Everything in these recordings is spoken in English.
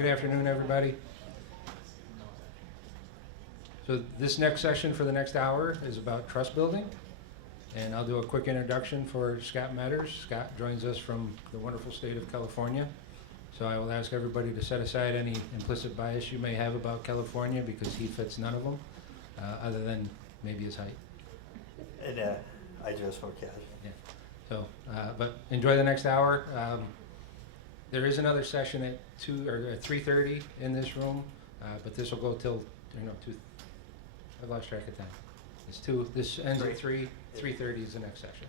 Good afternoon, everybody. So this next session for the next hour is about trust building. And I'll do a quick introduction for Scott Meadors. Scott joins us from the wonderful state of California. So I will ask everybody to set aside any implicit bias you may have about California because he fits none of them, other than maybe his height. And I just work out. Yeah. So, but enjoy the next hour. There is another session at 3:30 in this room, but this will go till 2. I've lost track of time. It's 2. This ends at 3. 3:30 is the next session.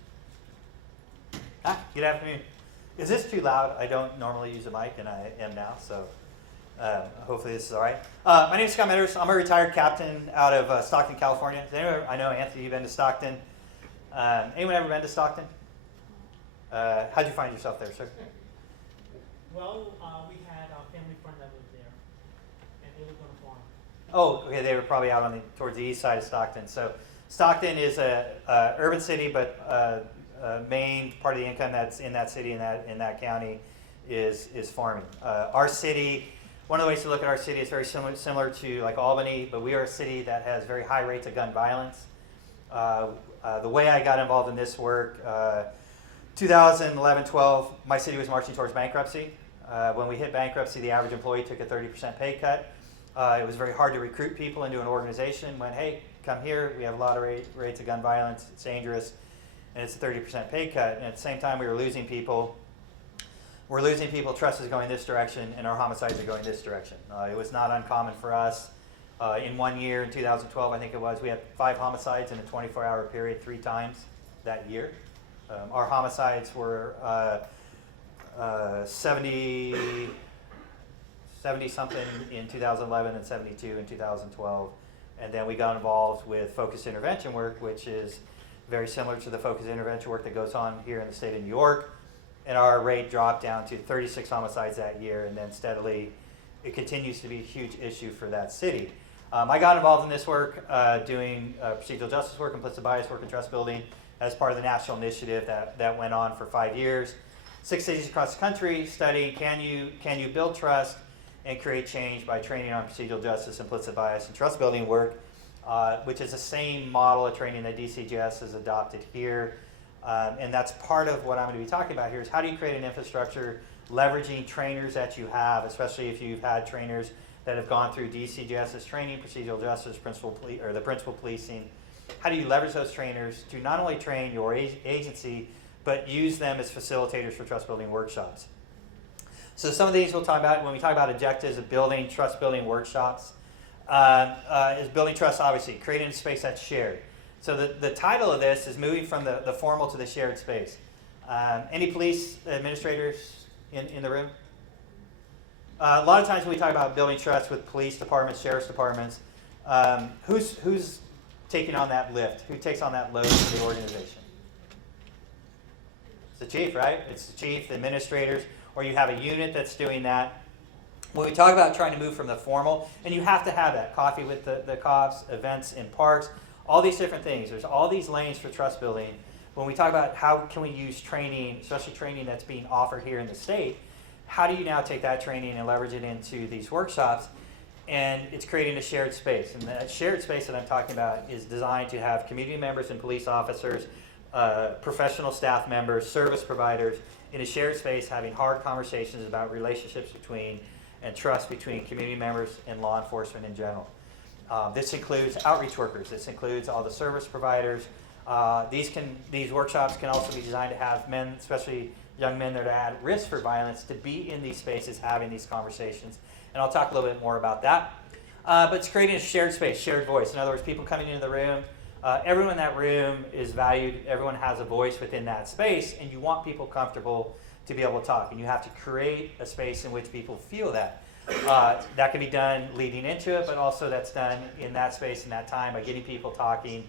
Good afternoon. Is this too loud? I don't normally use a mic, and I am now, so hopefully this is all right. My name is Scott Meadors. I'm a retired captain out of Stockton, California. I know, Anthony, you've been to Stockton. Anyone ever been to Stockton? How'd you find yourself there, sir? Well, we had a family friend that lived there, and they lived on a farm. Oh, okay. They were probably out on towards the east side of Stockton. So Stockton is a urban city, but main part of the income that's in that city in that county is farming. Our city, one of the ways to look at our city is very similar to like Albany, but we are a city that has very high rates of gun violence. The way I got involved in this work, 2011-12, my city was marching towards bankruptcy. When we hit bankruptcy, the average employee took a 30% pay cut. It was very hard to recruit people into an organization when, hey, come here, we have a lot of rates of gun violence, it's dangerous, and it's a 30% pay cut. And at the same time, we were losing people. We're losing people, trust is going this direction, and our homicides are going this direction. It was not uncommon for us. In 1 year, in 2012, I think it was, we had 5 homicides in a 24-hour period 3 times that year. Our homicides were 70 something in 2011 and 72 in 2012. And then we got involved with focused intervention work, which is very similar to the focused intervention work that goes on here in the state of New York. And our rate dropped down to 36 homicides that year, and then steadily it continues to be a huge issue for that city. I got involved in this work doing procedural justice work, implicit bias work, and trust building as part of the national initiative that went on for 5 years. 6 cities across the country studying can you build trust and create change by training on procedural justice, implicit bias, and trust building work, which is the same model of training that DCJS has adopted here. And that's part of what I'm going to be talking about here is how do you create an infrastructure leveraging trainers that you have, especially if you've had trainers that have gone through DCJS's training, procedural justice, the principal policing. How do you leverage those trainers to not only train your agency, but use them as facilitators for trust building workshops? So some of these we'll talk about when we talk about objectives of building trust building workshops. Is building trust, obviously, creating a space that's shared. So the title of this is moving from the formal to the shared space. Any police administrators in the room? A lot of times when we talk about building trust with police departments, sheriff's departments, who's taking on that lift? Who takes on that load for the organization? It's the chief, right? It's the chief, the administrators, or you have a unit that's doing that. When we talk about trying to move from the formal, and you have to have that, coffee with the cops, events in parks, all these different things. There's all these lanes for trust building. When we talk about how can we use training, especially training that's being offered here in the state, how do you now take that training and leverage it into these workshops? And it's creating a shared space. And that shared space that I'm talking about is designed to have community members and police officers, professional staff members, service providers in a shared space having hard conversations about relationships between and trust between community members and law enforcement in general. This includes outreach workers. This includes all the service providers. These workshops can also be designed to have men, especially young men that are at risk for violence, to be in these spaces having these conversations. And I'll talk a little bit more about that. But it's creating a shared space, shared voice. In other words, people coming into the room, everyone in that room is valued. Everyone has a voice within that space, and you want people comfortable to be able to talk. And you have to create a space in which people feel that. That can be done leading into it, but also that's done in that space and that time by getting people talking.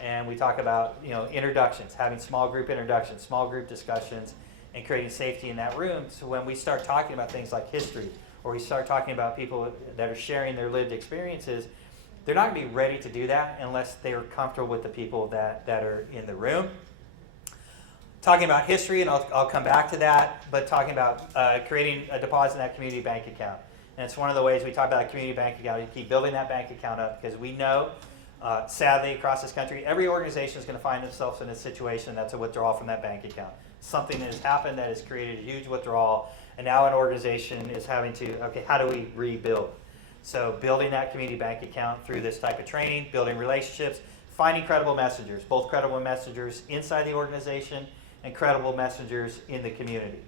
And we talk about introductions, having small group introductions, small group discussions, and creating safety in that room. So when we start talking about things like history, or we start talking about people that are sharing their lived experiences, they're not going to be ready to do that unless they're comfortable with the people that are in the room. Talking about history, and I'll come back to that, but talking about creating a deposit in that community bank account. And it's one of the ways we talk about a community bank account. You keep building that bank account up because we know, sadly, across this country, every organization is going to find themselves in a situation that's a withdrawal from that bank account. Something that has happened that has created a huge withdrawal, and now an organization is having to, okay, how do we rebuild? So building that community bank account through this type of training, building relationships, finding credible messengers, both credible messengers inside the organization and credible messengers in the community.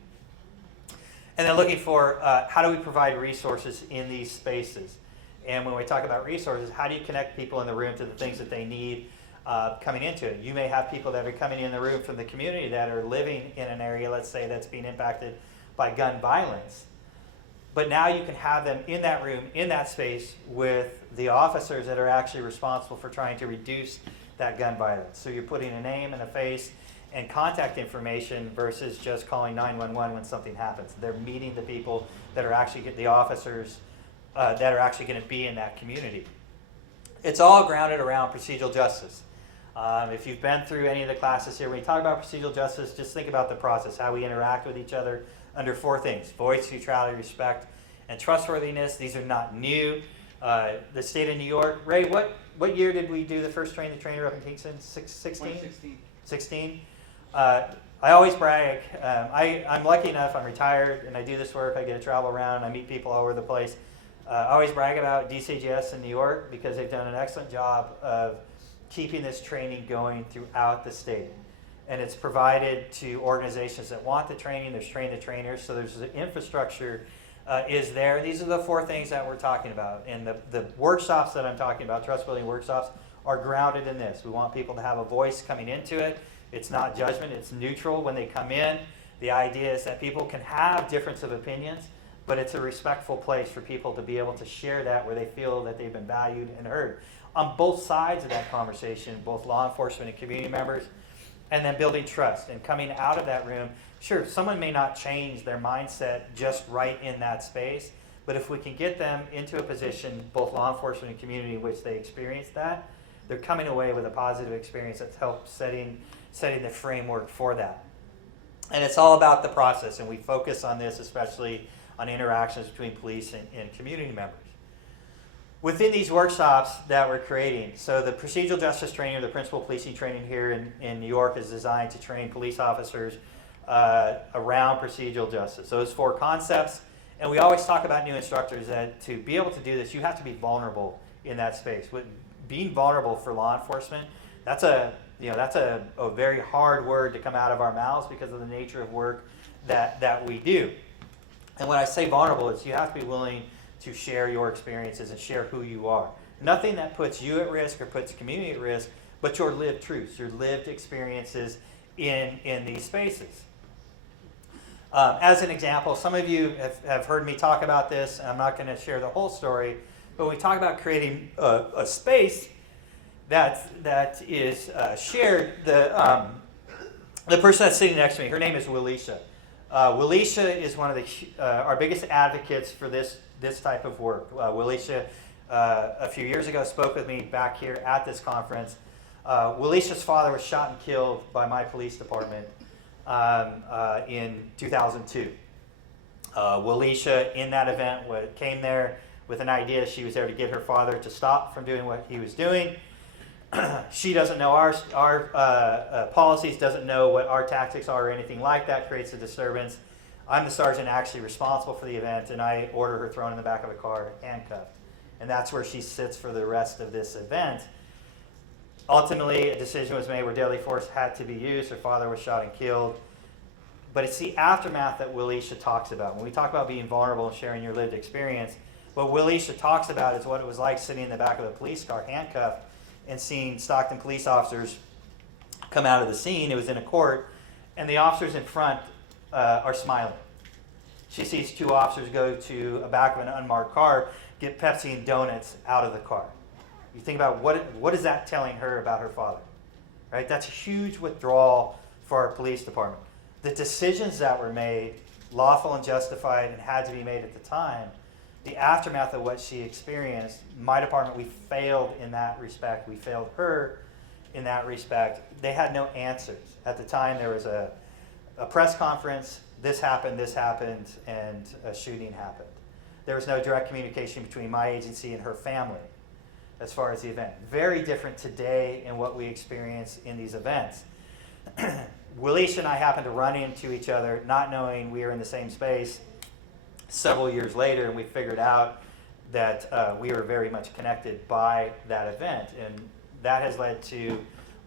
And then looking for how do we provide resources in these spaces? And when we talk about resources, how do you connect people in the room to the things that they need coming into it? You may have people that are coming in the room from the community that are living in an area, let's say, that's being impacted by gun violence. But now you can have them in that room, in that space, with the officers that are actually responsible for trying to reduce that gun violence. So you're putting a name and a face and contact information versus just calling 911 when something happens. They're meeting the people that are actually, the officers that are actually going to be in that community. It's all grounded around procedural justice. If you've been through any of the classes here, when you talk about procedural justice, just think about the process, how we interact with each other under 4 things: voice, neutrality, respect, and trustworthiness. These are not new. The state of New York, Ray, what year did we do the first train the trainer up in Kingston? 16? 16? I always brag. I'm lucky enough, I'm retired, and I do this work. I get to travel around, I meet people all over the place. I always brag about DCGS in New York because they've done an excellent job of keeping this training going throughout the state. And it's provided to organizations that want the training. There's train the trainers, so there's the infrastructure is there. These are the 4 things that we're talking about. And the workshops that I'm talking about, trust building workshops, are grounded in this. We want people to have a voice coming into it. It's not judgment, it's neutral when they come in. The idea is that people can have difference of opinions, but it's a respectful place for people to be able to share that where they feel that they've been valued and heard. On both sides of that conversation, both law enforcement and community members, and then building trust and coming out of that room. Sure, someone may not change their mindset just right in that space, but if we can get them into a position, both law enforcement and community, in which they experience that, they're coming away with a positive experience that's helped setting the framework for that. And it's all about the process, and we focus on this especially on interactions between police and community members. Within these workshops that we're creating, so the procedural justice training or the principal policing training here in New York is designed to train police officers around procedural justice. So those 4 concepts, and we always talk about new instructors that to be able to do this, you have to be vulnerable in that space. Being vulnerable for law enforcement, that's a very hard word to come out of our mouths because of the nature of work that we do. And when I say vulnerable, it's you have to be willing to share your experiences and share who you are. Nothing that puts you at risk or puts the community at risk, but your lived truths, your lived experiences in these spaces. As an example, some of you have heard me talk about this, and I'm not going to share the whole story, but when we talk about creating a space that is shared, the person that's sitting next to me, her name is Willisha. Willisha is one of our biggest advocates for this type of work. Willisha, a few years ago, spoke with me back here at this conference. Willisha's father was shot and killed by my police department in 2002. Willisha, in that event, came there with an idea. She was there to get her father to stop from doing what he was doing. She doesn't know our policies, doesn't know what our tactics are or anything like that, creates a disturbance. I'm the sergeant actually responsible for the event, and I order her thrown in the back of a car, handcuffed. And that's where she sits for the rest of this event. Ultimately, a decision was made where deadly force had to be used. Her father was shot and killed. But it's the aftermath that Willisha talks about. When we talk about being vulnerable and sharing your lived experience, what Willisha talks about is what it was like sitting in the back of a police car, handcuffed, and seeing Stockton police officers come out of the scene. It was in a court, and the officers in front are smiling. She sees 2 officers go to the back of an unmarked car, get Pepsi and donuts out of the car. You think about what is that telling her about her father, right? That's a huge withdrawal for our police department. The decisions that were made, lawful and justified, and had to be made at the time, the aftermath of what she experienced, my department, we failed in that respect. We failed her in that respect. They had no answers. At the time, there was a press conference, this happened, and a shooting happened. There was no direct communication between my agency and her family as far as the event. Very different today in what we experience in these events. Willisha and I happened to run into each other, not knowing we were in the same space, several years later, and we figured out that we were very much connected by that event. And that has led to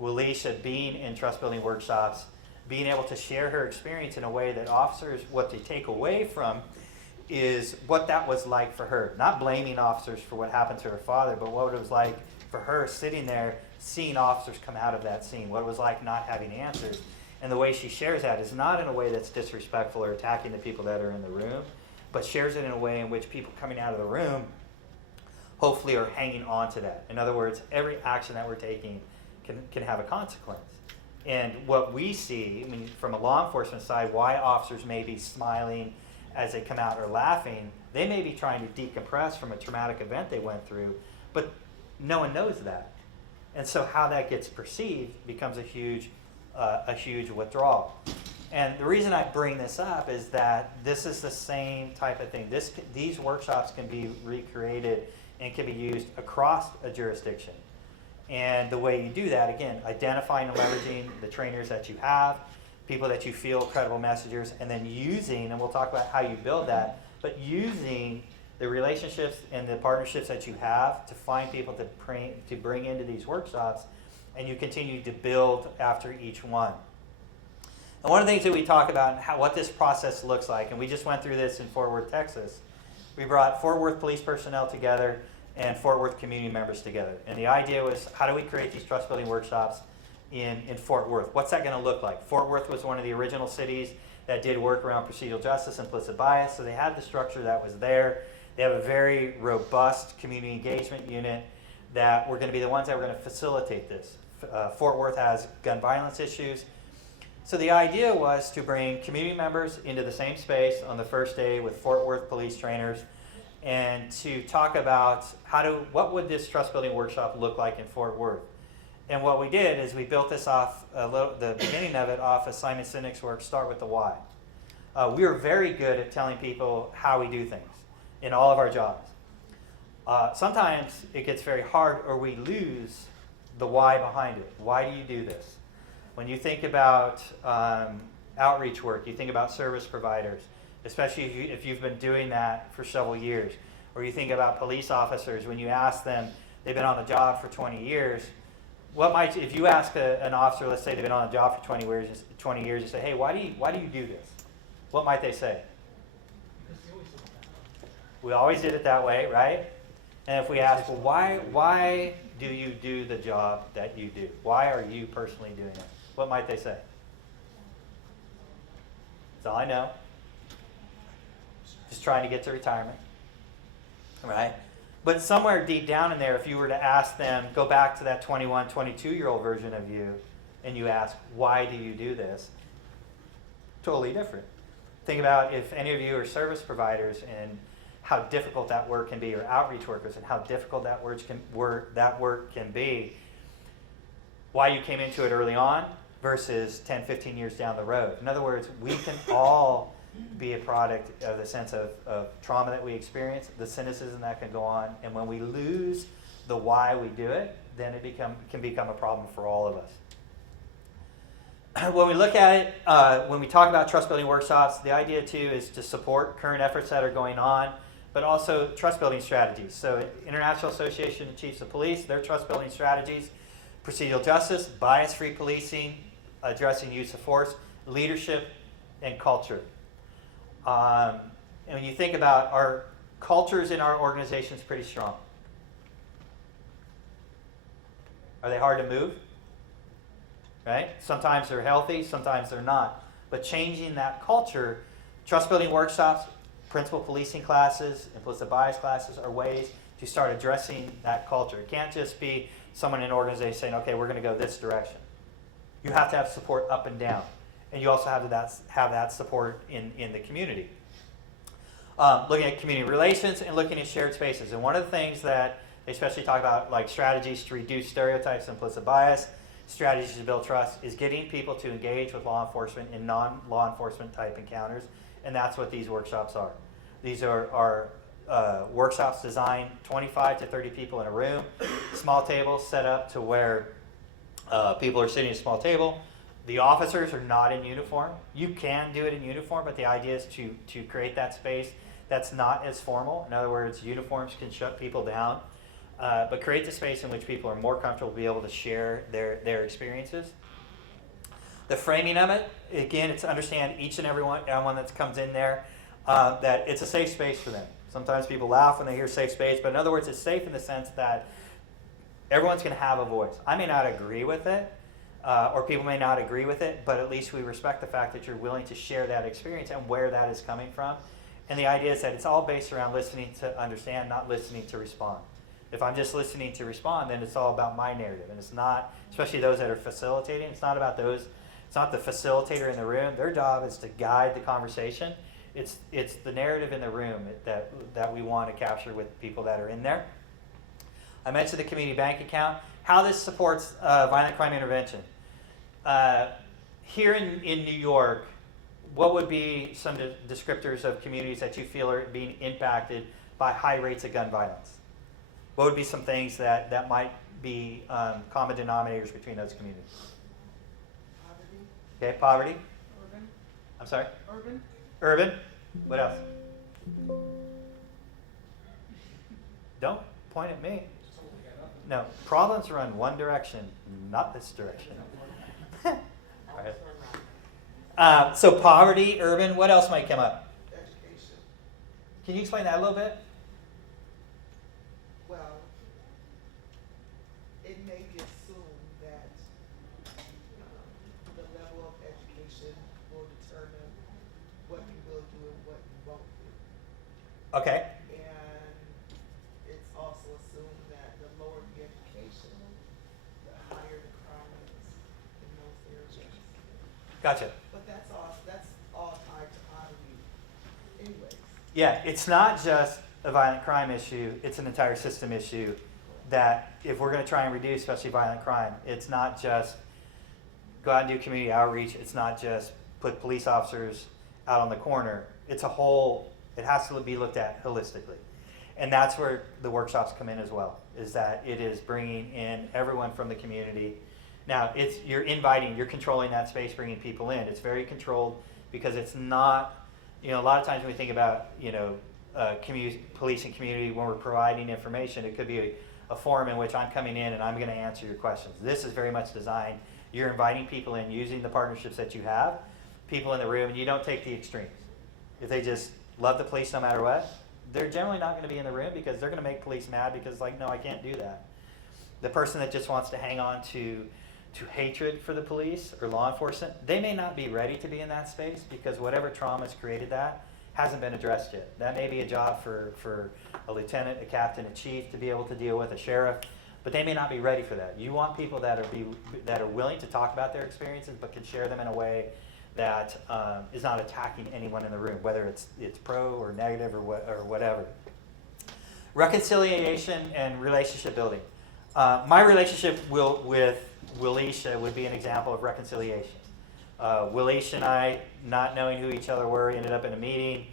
Willisha being in trust building workshops, being able to share her experience in a way that officers, what they take away from is what that was like for her. Not blaming officers for what happened to her father, but what it was like for her sitting there, seeing officers come out of that scene, what it was like not having answers. And the way she shares that is not in a way that's disrespectful or attacking the people that are in the room, but shares it in a way in which people coming out of the room hopefully are hanging on to that. In other words, every action that we're taking can have a consequence. And what we see, I mean, from a law enforcement side, why officers may be smiling as they come out or laughing, they may be trying to decompress from a traumatic event they went through, but no one knows that. And so how that gets perceived becomes a huge withdrawal. And the reason I bring this up is that this is the same type of thing. These workshops can be recreated and can be used across a jurisdiction. And the way you do that, again, identifying and leveraging the trainers that you have, people that you feel credible messengers, and then using, and we'll talk about how you build that, but using the relationships and the partnerships that you have to find people to bring into these workshops, and you continue to build after each one. And one of the things that we talk about, what this process looks like, and we just went through this in Fort Worth, Texas. We brought Fort Worth police personnel together and Fort Worth community members together. And the idea was, how do we create these trust building workshops in Fort Worth? What's that going to look like? Fort Worth was one of the original cities that did work around procedural justice and implicit bias, so they had the structure that was there. They have a very robust community engagement unit that were going to be the ones that were going to facilitate this. Fort Worth has gun violence issues. So the idea was to bring community members into the same space on the first day with Fort Worth police trainers and to talk about what would this trust building workshop look like in Fort Worth. And what we did is we built this off, the beginning of it off of Simon Sinek's work, Start with the Why. We are very good at telling people how we do things in all of our jobs. Sometimes it gets very hard or we lose the why behind it. Why do you do this? When you think about outreach work, you think about service providers, especially if you've been doing that for several years. Or you think about police officers, when you ask them, they've been on the job for 20 years, if you ask an officer, let's say they've been on the job for 20 years, you say, hey, why do you do this? What might they say? We always did it that way, right? And if we ask, well, why do you do the job that you do? Why are you personally doing it? What might they say? That's all I know. Just trying to get to retirement, right? But somewhere deep down in there, if you were to ask them, go back to that 21, 22-year-old version of you, and you ask, why do you do this? Totally different. Think about if any of you are service providers and how difficult that work can be, or outreach workers, and how difficult that work can be. Why you came into it early on versus 10, 15 years down the road. In other words, we can all be a product of the sense of trauma that we experience, the cynicism that can go on, and when we lose the why we do it, then it can become a problem for all of us. When we look at it, when we talk about trust building workshops, the idea too is to support current efforts that are going on, but also trust building strategies. So International Association of Chiefs of Police, their trust building strategies, procedural justice, bias-free policing, addressing use of force, leadership, and culture. And when you think about our cultures in our organizations, pretty strong. Are they hard to move? Right? Sometimes they're healthy, sometimes they're not. But changing that culture, trust building workshops, principal policing classes, implicit bias classes are ways to start addressing that culture. It can't just be someone in an organization saying, okay, we're going to go this direction. You have to have support up and down. And you also have that support in the community. Looking at community relations and looking at shared spaces. And one of the things that they especially talk about, like strategies to reduce stereotypes and implicit bias, strategies to build trust, is getting people to engage with law enforcement in non-law enforcement type encounters. And that's what these workshops are. These are workshops designed 25 to 30 people in a room, small tables set up to where people are sitting at a small table. The officers are not in uniform. You can do it in uniform, but the idea is to create that space that's not as formal. In other words, uniforms can shut people down, but create the space in which people are more comfortable to be able to share their experiences. The framing of it, again, it's to understand each and everyone that comes in there, that it's a safe space for them. Sometimes people laugh when they hear safe space, but in other words, it's safe in the sense that everyone's going to have a voice. I may not agree with it, or people may not agree with it, but at least we respect the fact that you're willing to share that experience and where that is coming from. And the idea is that it's all based around listening to understand, not listening to respond. If I'm just listening to respond, then it's all about my narrative. And it's not, especially those that are facilitating, it's not about those, it's not the facilitator in the room. Their job is to guide the conversation. It's the narrative in the room that we want to capture with people that are in there. I mentioned the community bank account, how this supports violent crime intervention. Here in New York, what would be some descriptors of communities that you feel are being impacted by high rates of gun violence? What would be some things that might be common denominators between those communities? Poverty. Okay, poverty. Urban. I'm sorry? Urban. Urban. What else? Don't point at me. No, problems run one direction, not this direction. Right. So poverty, urban, what else might come up? Education. Can you explain that a little bit? Well, it may be assumed that the level of education will determine what you will do and what you won't do. Okay. And it's also assumed that the lower the education, the higher the crime is in those areas. Gotcha. But that's all tied to poverty anyways. Yeah, it's not just a violent crime issue, it's an entire system issue that if we're going to try and reduce, especially violent crime, it's not just go out and do community outreach, it's not just put police officers out on the corner. It's a whole, it has to be looked at holistically. And that's where the workshops come in as well, is that it is bringing in everyone from the community. Now, you're inviting, you're controlling that space, bringing people in. It's very controlled because it's not, a lot of times when we think about, police and community, when we're providing information, it could be a forum in which I'm coming in and I'm going to answer your questions. This is very much designed, you're inviting people in using the partnerships that you have, people in the room, and you don't take the extremes. If they just love the police no matter what, they're generally not going to be in the room because they're going to make police mad because, no, I can't do that. The person that just wants to hang on to hatred for the police or law enforcement, they may not be ready to be in that space because whatever trauma has created that hasn't been addressed yet. That may be a job for a lieutenant, a captain, a chief to be able to deal with, a sheriff, but they may not be ready for that. You want people that are willing to talk about their experiences but can share them in a way that is not attacking anyone in the room, whether it's pro or negative or whatever. Reconciliation and relationship building. My relationship with Willisha would be an example of reconciliation. Willisha and I, not knowing who each other were, ended up in a meeting.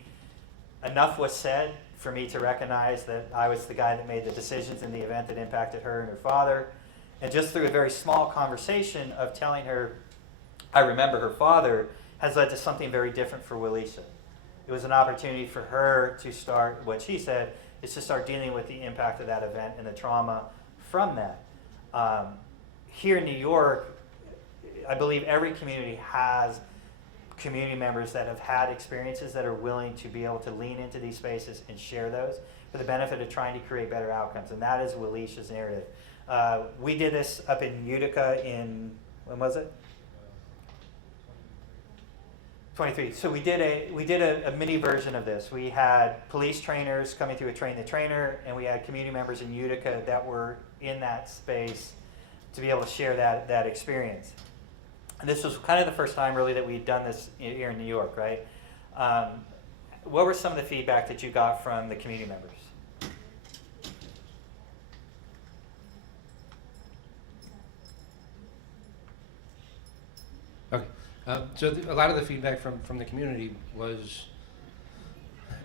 Enough was said for me to recognize that I was the guy that made the decisions in the event that impacted her and her father. And just through a very small conversation of telling her, I remember her father, has led to something very different for Willisha. It was an opportunity for her to start, what she said, is to start dealing with the impact of that event and the trauma from that. Here in New York, I believe every community has community members that have had experiences that are willing to be able to lean into these spaces and share those for the benefit of trying to create better outcomes. And that is Willisha's narrative. We did this up in Utica when was it? 23. So we did a mini version of this. We had police trainers coming through a train the trainer, and we had community members in Utica that were in that space to be able to share that experience. And this was kind of the first time really that we'd done this here in New York, right? What were some of the feedback that you got from the community members? Okay. So a lot of the feedback from the community was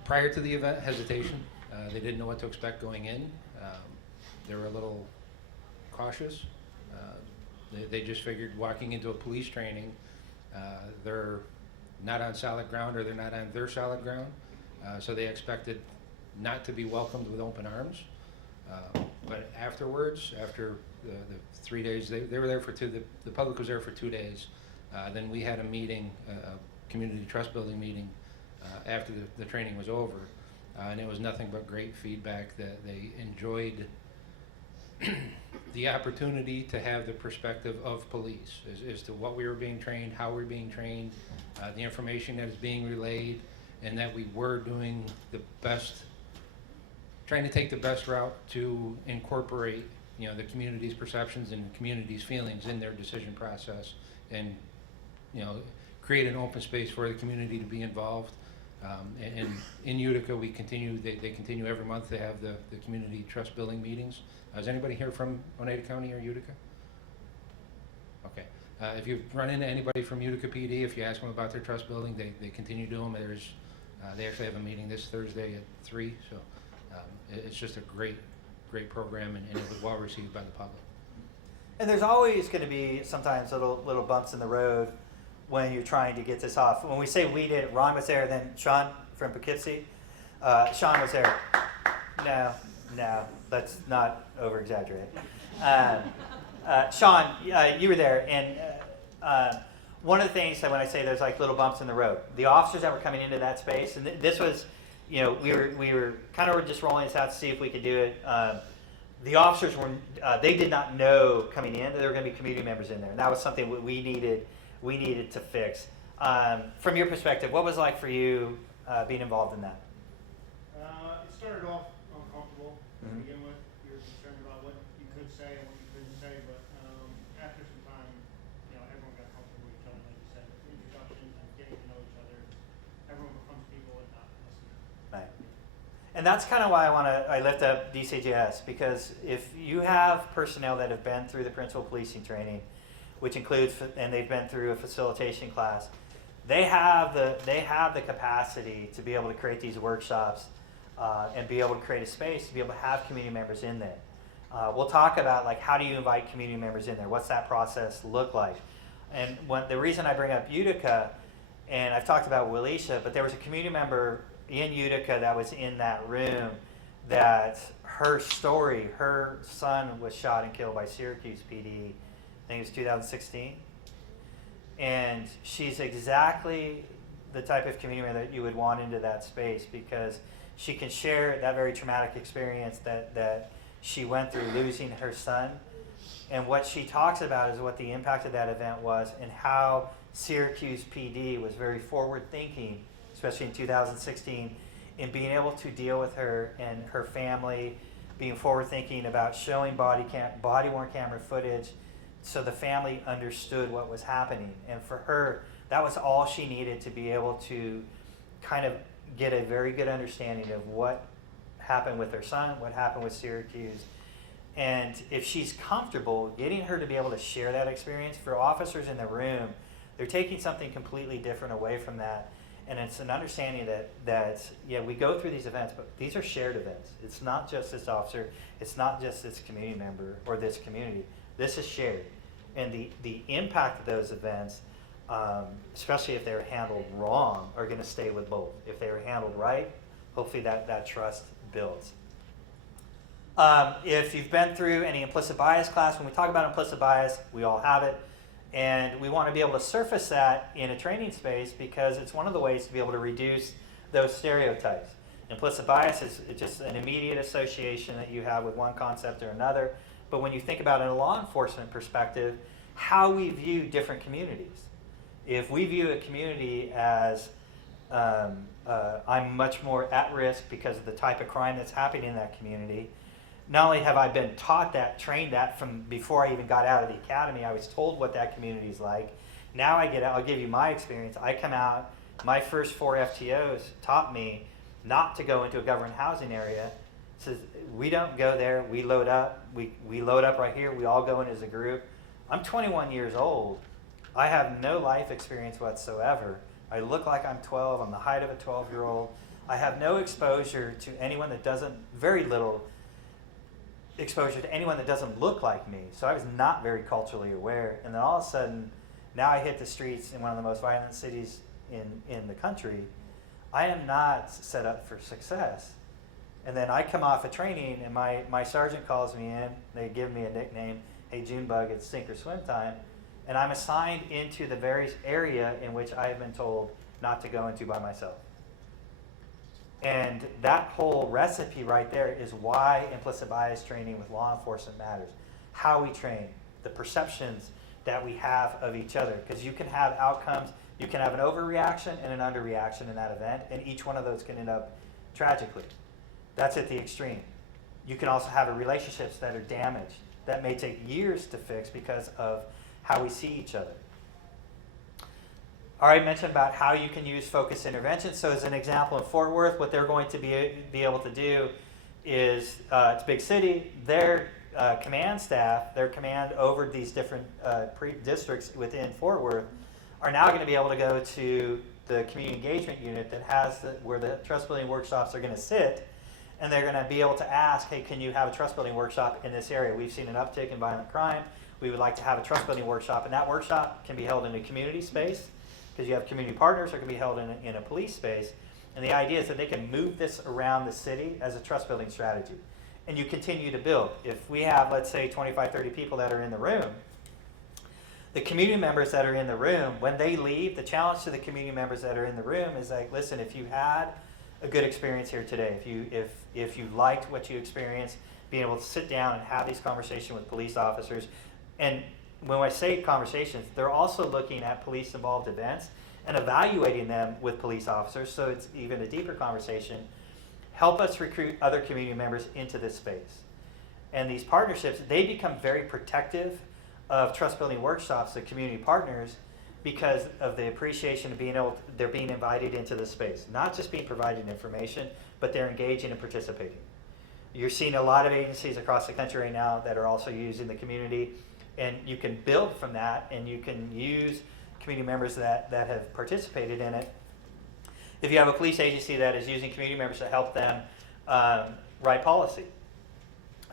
prior to the event, hesitation. They didn't know what to expect going in. They were a little cautious. They just figured walking into a police training, they're not on solid ground, or they're not on their solid ground. So they expected not to be welcomed with open arms. But afterwards, after the 3 days, they were there for the public was there for 2 days. Then we had a meeting, a community trust building meeting, after the training was over. And it was nothing but great feedback that they enjoyed the opportunity to have the perspective of police as to what we were being trained, how we were being trained, the information that is being relayed, and that we were doing the best, trying to take the best route to incorporate, the community's perceptions and the community's feelings in their decision process, and, create an open space for the community to be involved. And in Utica, they continue every month to have the community trust building meetings. Is anybody here from Oneida County or Utica? Okay. If you run into anybody from Utica PD, if you ask them about their trust building, they continue to do them. They actually have a meeting this Thursday at 3, so it's just a great program, and it was well received by the public. And there's always going to be sometimes little bumps in the road when you're trying to get this off. When we say we did, Ron was there, then Sean from Poughkeepsie. Sean was there. No, let's not over-exaggerate. Sean, you were there, and one of the things that when I say there's like little bumps in the road, the officers that were coming into that space, and this was, we were kind of just rolling this out to see if we could do it. The officers they did not know coming in that there were going to be community members in there, and that was something we needed to fix. From your perspective, what was it like for you being involved in that? It started off uncomfortable to Mhm. begin with. You were concerned about what you could say and what you couldn't say, but after some time, everyone got comfortable with each other. Like you said, introductions and getting to know each other, everyone becomes people and not listeners. Right. And that's kind of why I lift up DCJS, because if you have personnel that have been through the principal policing training, which includes, and they've been through a facilitation class, they have the capacity to be able to create these workshops and be able to create a space to be able to have community members in there. We'll talk about like how do you invite community members in there? What's that process look like? And the reason I bring up Utica, and I've talked about Walesia, but there was a community member in Utica that was in that room that her story, her son was shot and killed by Syracuse PD, I think it was 2016. And she's exactly the type of community member that you would want into that space, because she can share that very traumatic experience that she went through losing her son. And what she talks about is what the impact of that event was, and how Syracuse PD was very forward thinking, especially in 2016, in being able to deal with her and her family, being forward thinking about showing body-worn camera footage so the family understood what was happening. And for her, that was all she needed to be able to kind of get a very good understanding of what happened with her son, what happened with Syracuse. And if she's comfortable, getting her to be able to share that experience, for officers in the room, they're taking something completely different away from that. And it's an understanding that we go through these events, but these are shared events. It's not just this officer, it's not just this community member or this community. This is shared. And the impact of those events, especially if they're handled wrong, are going to stay with both. If they are handled right, hopefully that trust builds. If you've been through any implicit bias class, when we talk about implicit bias, we all have it. And we want to be able to surface that in a training space, because it's one of the ways to be able to reduce those stereotypes. Implicit bias is just an immediate association that you have with one concept or another. But when you think about it in a law enforcement perspective, how we view different communities. If we view a community as I'm much more at risk because of the type of crime that's happening in that community, not only have I been taught that, trained that from before I even got out of the academy, I was told what that community is like. Now I get out, I'll give you my experience. I come out, my first 4 FTOs taught me not to go into a government housing area. Says we don't go there, we load up, we load up right here, we all go in as a group. I'm 21 years old. I have no life experience whatsoever. I look like I'm 12, I'm the height of a 12-year-old. I have no exposure to anyone that doesn't, very little exposure to anyone that doesn't look like me. So I was not very culturally aware. And then all of a sudden, now I hit the streets in one of the most violent cities in the country. I am not set up for success. And then I come off a training, and my sergeant calls me in. They give me a nickname, hey Junebug, it's sink or swim time. And I'm assigned into the very area in which I have been told not to go into by myself. And that whole recipe right there is why implicit bias training with law enforcement matters. How we train, the perceptions that we have of each other. Because you can have outcomes, you can have an overreaction and an underreaction in that event, and each one of those can end up tragically. That's at the extreme. You can also have relationships that are damaged, that may take years to fix because of how we see each other. I already mentioned about how you can use focused intervention. So as an example, in Fort Worth, what they're going to be able to do is, it's a big city, their command staff, their command over these different districts within Fort Worth are now going to be able to go to the community engagement unit that has where the trust building workshops are going to sit, and they're going to be able to ask, hey, can you have a trust building workshop in this area? We've seen an uptick in violent crime. We would like to have a trust building workshop, and that workshop can be held in a community space, because you have community partners, or it can be held in a police space. And the idea is that they can move this around the city as a trust building strategy. And you continue to build. If we have, let's say, 25, 30 people that are in the room, the community members that are in the room, when they leave, the challenge to the community members that are in the room is like, listen, if you had a good experience here today, if you liked what you experienced, being able to sit down and have these conversations with police officers, and when I say conversations, they're also looking at police-involved events and evaluating them with police officers, so it's even a deeper conversation. Help us recruit other community members into this space. And these partnerships, they become very protective of trust-building workshops, the community partners, because of the appreciation of they're being invited into this space. Not just being provided information, but they're engaging and participating. You're seeing a lot of agencies across the country right now that are also using the community. And you can build from that, and you can use community members that have participated in it. If you have a police agency that is using community members to help them write policy,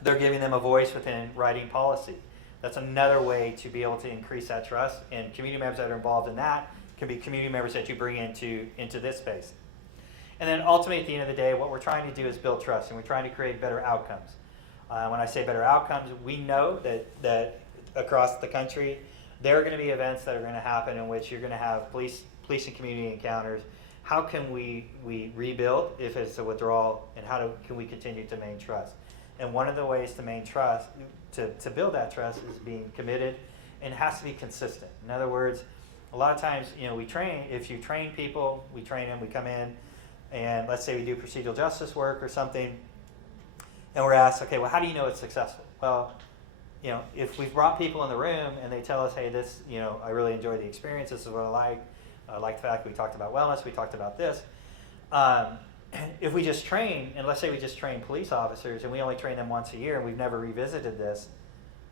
they're giving them a voice within writing policy. That's another way to be able to increase that trust, and community members that are involved in that can be community members that you bring into this space. And then ultimately, at the end of the day, what we're trying to do is build trust, and we're trying to create better outcomes. When I say better outcomes, we know that across the country, there are going to be events that are going to happen in which you're going to have police and community encounters. How can we rebuild if it's a withdrawal, and how can we continue to maintain trust? And one of the ways to maintain trust, to build that trust, is being committed, and it has to be consistent. In other words, a lot of times, we train. If you train people, we train them. We come in, and let's say we do procedural justice work or something, and we're asked, okay, well, how do you know it's successful? Well, if we've brought people in the room and they tell us, hey, this, I really enjoy the experience, this is what I like. I like the fact we talked about wellness, we talked about this. If we just train, and let's say we just train police officers and we only train them once a year and we've never revisited this,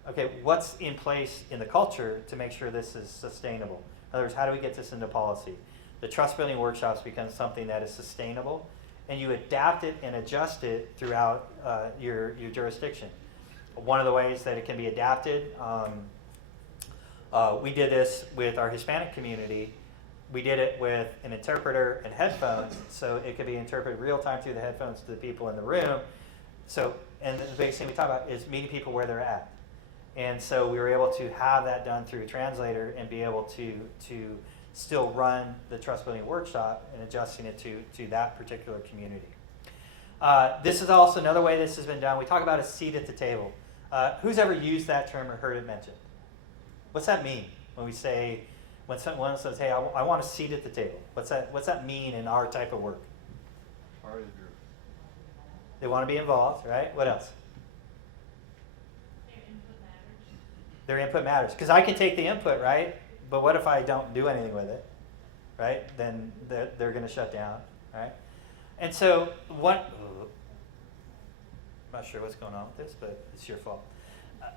okay, what's in place in the culture to make sure this is sustainable? In other words, how do we get this into policy? The trust building workshops become something that is sustainable, and you adapt it and adjust it throughout your jurisdiction. One of the ways that it can be adapted, we did this with our Hispanic community. We did it with an interpreter and headphones, so it could be interpreted real time through the headphones to the people in the room. So, and the biggest thing we talk about is meeting people where they're at. And so we were able to have that done through a translator and be able to still run the trust building workshop and adjusting it to that particular community. This is also another way this has been done. We talk about a seat at the table. Who's ever used that term or heard it mentioned? What's that mean when we say, when someone says, hey, I want a seat at the table? What's that mean in our type of work? Part of the group. They want to be involved, right? What else? Their input matters. Because I can take the input, right? But what if I don't do anything with it, right? Then they're going to shut down, right? And so I'm not sure what's going on with this, but it's your fault.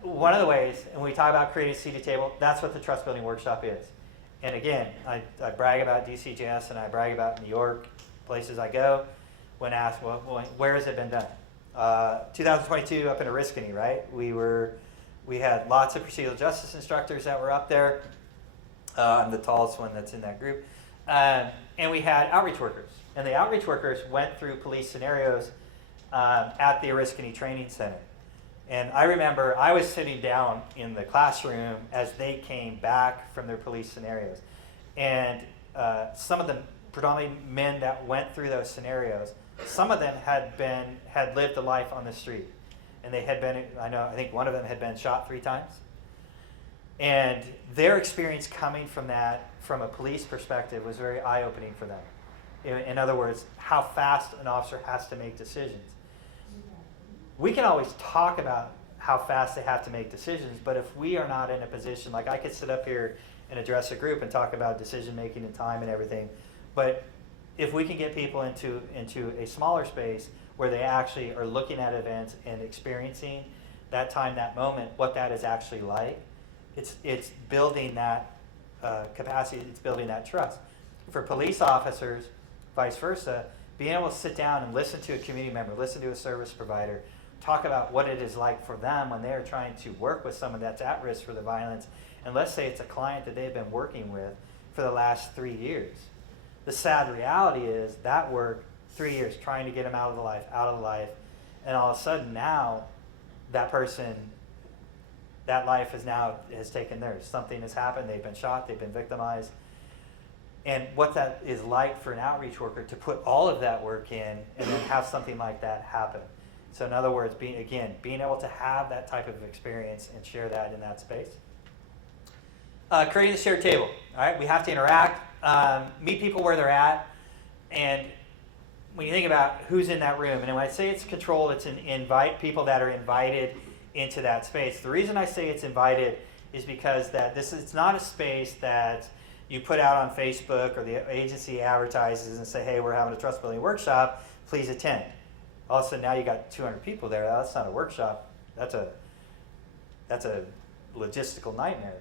One of the ways, and when we talk about creating a seated table, that's what the trust building workshop is. And again, I brag about DCJS and I brag about New York, places I go. when asked, well, where has it been done? 2022 up in Oriskany, right? We had lots of procedural justice instructors that were up there. I'm the tallest one that's in that group. And we had outreach workers. And the outreach workers went through police scenarios at the Oriskany Training Center. And I remember I was sitting down in the classroom as they came back from their police scenarios. And some of the predominantly men that went through those scenarios, some of them had lived a life on the street. And they had been, I think one of them had been shot 3 times. And their experience coming from that, from a police perspective, was very eye-opening for them. In other words, how fast an officer has to make decisions. We can always talk about how fast they have to make decisions, but if we are not in a position, like I could sit up here and address a group and talk about decision making and time and everything, but if we can get people into a smaller space where they actually are looking at events and experiencing that time, that moment, what that is actually like, it's building that capacity, it's building that trust. For police officers, vice versa, being able to sit down and listen to a community member, listen to a service provider, talk about what it is like for them when they're trying to work with someone that's at risk for the violence, and let's say it's a client that they've been working with for the last 3 years. The sad reality is that work, 3 years, trying to get them out of the life, and all of a sudden now, that person, that life has taken theirs. Something has happened, they've been shot, they've been victimized. And what that is like for an outreach worker to put all of that work in and then have something like that happen. So in other words, being able to have that type of experience and share that in that space. Creating the shared table. All right, we have to interact, meet people where they're at, and when you think about who's in that room, and when I say it's controlled, it's invite people that are invited into that space. The reason I say it's invited is because it's not a space that you put out on Facebook or the agency advertises and say, hey, we're having a trust building workshop, please attend. All of a sudden now you got 200 people there. That's not a workshop. That's a logistical nightmare.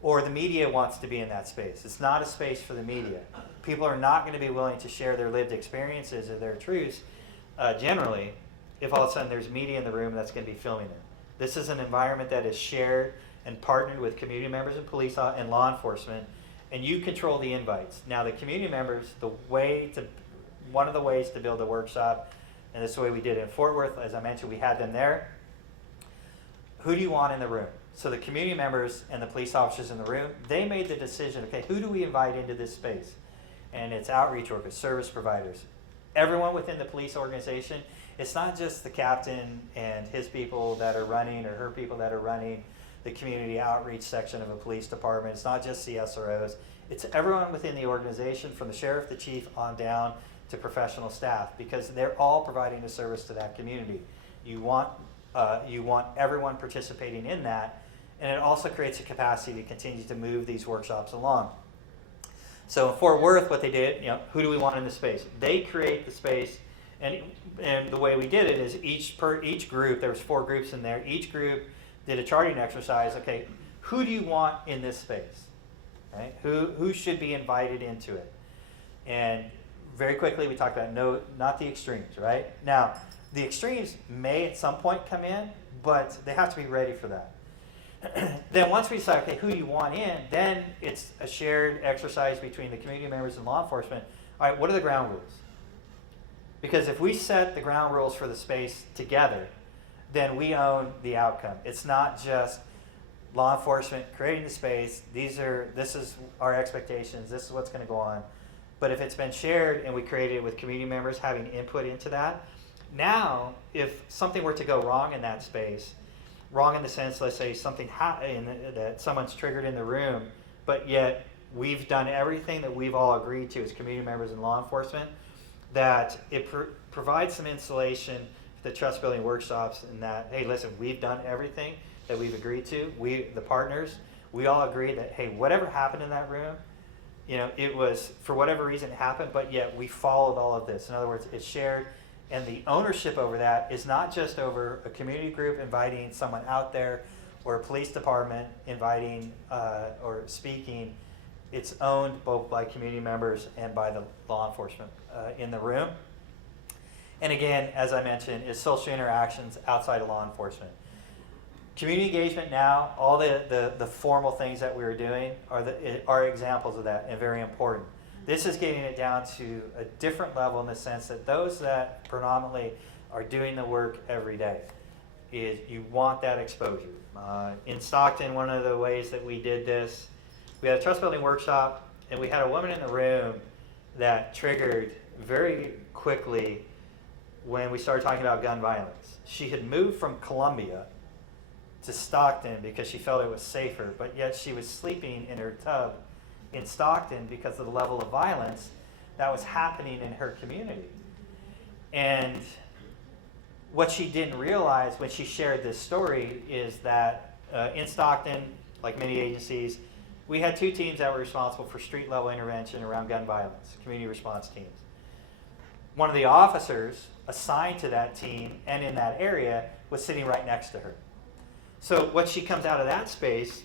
Or the media wants to be in that space. It's not a space for the media. People are not going to be willing to share their lived experiences or their truths generally if all of a sudden there's media in the room that's going to be filming them. This is an environment that is shared and partnered with community members and police and law enforcement, and you control the invites. Now the community members, one of the ways to build a workshop, and this is the way we did it in Fort Worth, as I mentioned, we had them there. Who do you want in the room? So the community members and the police officers in the room, they made the decision, okay, who do we invite into this space? And it's outreach workers, service providers, everyone within the police organization. It's not just the captain and his people that are running or her people that are running the community outreach section of a police department. It's not just CSROs. It's everyone within the organization, from the sheriff, the chief, on down to professional staff, because they're all providing a service to that community. You want everyone participating in that, and it also creates a capacity to continue to move these workshops along. So in Fort Worth, what they did, who do we want in the space? They create the space, and the way we did it is each group, there was 4 groups in there, each group did a charting exercise. Okay, who do you want in this space? Right? Who should be invited into it? And very quickly we talked about not the extremes, right? Now, the extremes may at some point come in, but they have to be ready for that. Then once we decide, okay, who you want in, then it's a shared exercise between the community members and law enforcement. All right, what are the ground rules? Because if we set the ground rules for the space together, then we own the outcome. It's not just law enforcement creating the space. This is our expectations. This is what's going to go on. But if it's been shared and we created it with community members having input into that, now if something were to go wrong in that space, wrong in the sense, let's say something that someone's triggered in the room, but yet we've done everything that we've all agreed to as community members and law enforcement, that it provides some insulation for the trust building workshops in that, hey, listen, we've done everything that we've agreed to. The partners, we all agree that, hey, whatever happened in that room, it was, for whatever reason it happened, but yet we followed all of this. In other words, it's shared. And the ownership over that is not just over a community group inviting someone out there or a police department inviting or speaking. It's owned both by community members and by the law enforcement in the room. And again, as I mentioned, is social interactions outside of law enforcement. Community engagement now, all the formal things that we were doing are examples of that and very important. This is getting it down to a different level in the sense that those that predominantly are doing the work every day, is you want that exposure. In Stockton, one of the ways that we did this, we had a trust building workshop, and we had a woman in the room that triggered very quickly when we started talking about gun violence. She had moved from Columbia to Stockton because she felt it was safer, but yet she was sleeping in her tub in Stockton because of the level of violence that was happening in her community. And what she didn't realize when she shared this story is that in Stockton, like many agencies, we had 2 teams that were responsible for street level intervention around gun violence, community response teams. One of the officers assigned to that team and in that area was sitting right next to her. So what she comes out of that space,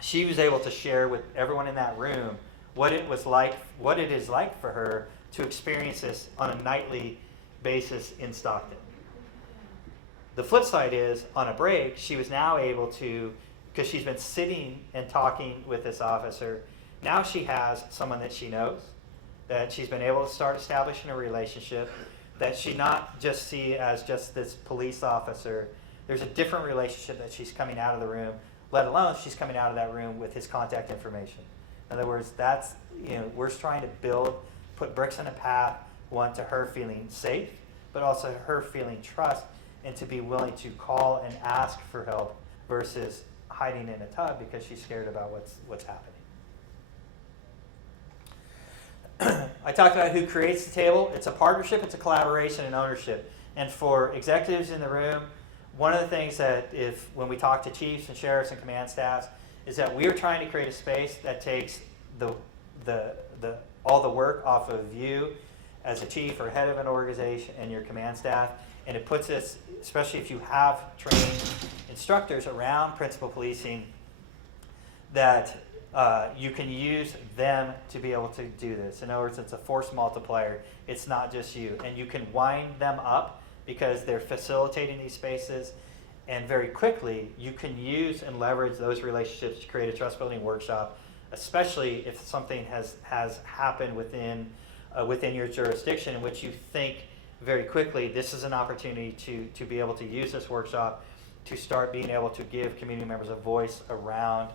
she was able to share with everyone in that room what it was like, what it is like for her to experience this on a nightly basis in Stockton. The flip side is, on a break, she was now able to, because she's been sitting and talking with this officer, now she has someone that she knows, that she's been able to start establishing a relationship, that she not just see as just this police officer. There's a different relationship that she's coming out of the room, let alone she's coming out of that room with his contact information. In other words, that's, we're trying to put bricks in a path, one, to her feeling safe, but also her feeling trust, and to be willing to call and ask for help versus hiding in a tub because she's scared about what's happening. I talked about who creates the table. It's a partnership, it's a collaboration and ownership. And for executives in the room, one of the things that when we talk to chiefs and sheriffs and command staffs is that we are trying to create a space that takes all the work off of you as a chief or head of an organization and your command staff, and it puts us, especially if you have trained instructors around principal policing, that you can use them to be able to do this. In other words, it's a force multiplier. It's not just you. And you can wind them up because they're facilitating these spaces. And very quickly, you can use and leverage those relationships to create a trust building workshop, especially if something has happened within your jurisdiction in which you think very quickly, this is an opportunity to be able to use this workshop to start being able to give community members a voice around